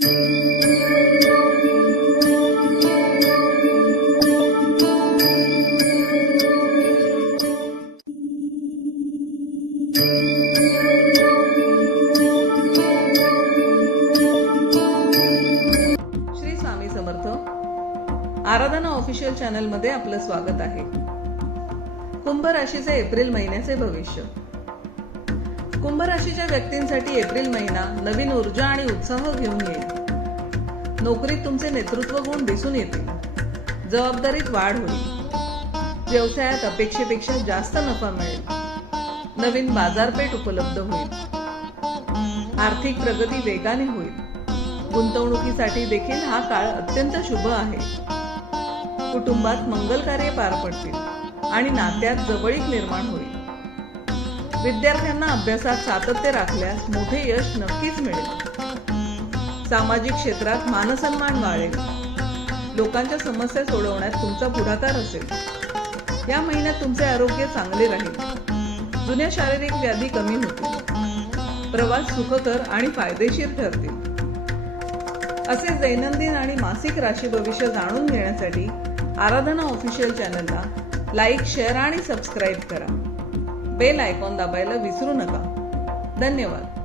श्री स्वामी समर्थ. आराधना official channel मध्ये आपलं स्वागत आहे. कुंभ राशीचे एप्रिल महिन्याचे भविष्य. कुंभ राशीच्या व्यक्तींसाठी एप्रिल महिना नवीन ऊर्जा आणि उत्साह घेऊन येईल. नोकरीत तुमचे नेतृत्व गुण दिसून येतील. जबाबदारीत वाढ होईल. व्यवसायात अपेक्षेपेक्षा जास्त नफा मिळेल. नवीन बाजारपेठ उपलब्ध होईल. आर्थिक प्रगती वेगाने होईल. गुंतवणुकीसाठी देखील हा काळ अत्यंत शुभ आहे. कुटुंबात मंगल कार्य पार पडतील आणि नात्यात जवळीक निर्माण होईल. विद्यार्थ्यांना अभ्यासात सातत्य राखल्यास मोठे यश नक्कीच मिळेल. सामाजिक क्षेत्रात मानसन्मान वाढेल. लोकांच्या समस्या सोडवण्यात तुमचा पुढाकार असेल. या महिन्यात तुमचे आरोग्य चांगले राहील. जुन्या शारीरिक व्याधी कमी होतील. प्रवास सुखकर आणि फायदेशीर ठरतील. असे दैनंदिन आणि मासिक राशी भविष्य जाणून घेण्यासाठी आराधना ऑफिशियल चॅनलला लाईक, शेअर आणि सबस्क्राईब करा. बेल आयकॉन दाबायला विसरू नका. धन्यवाद.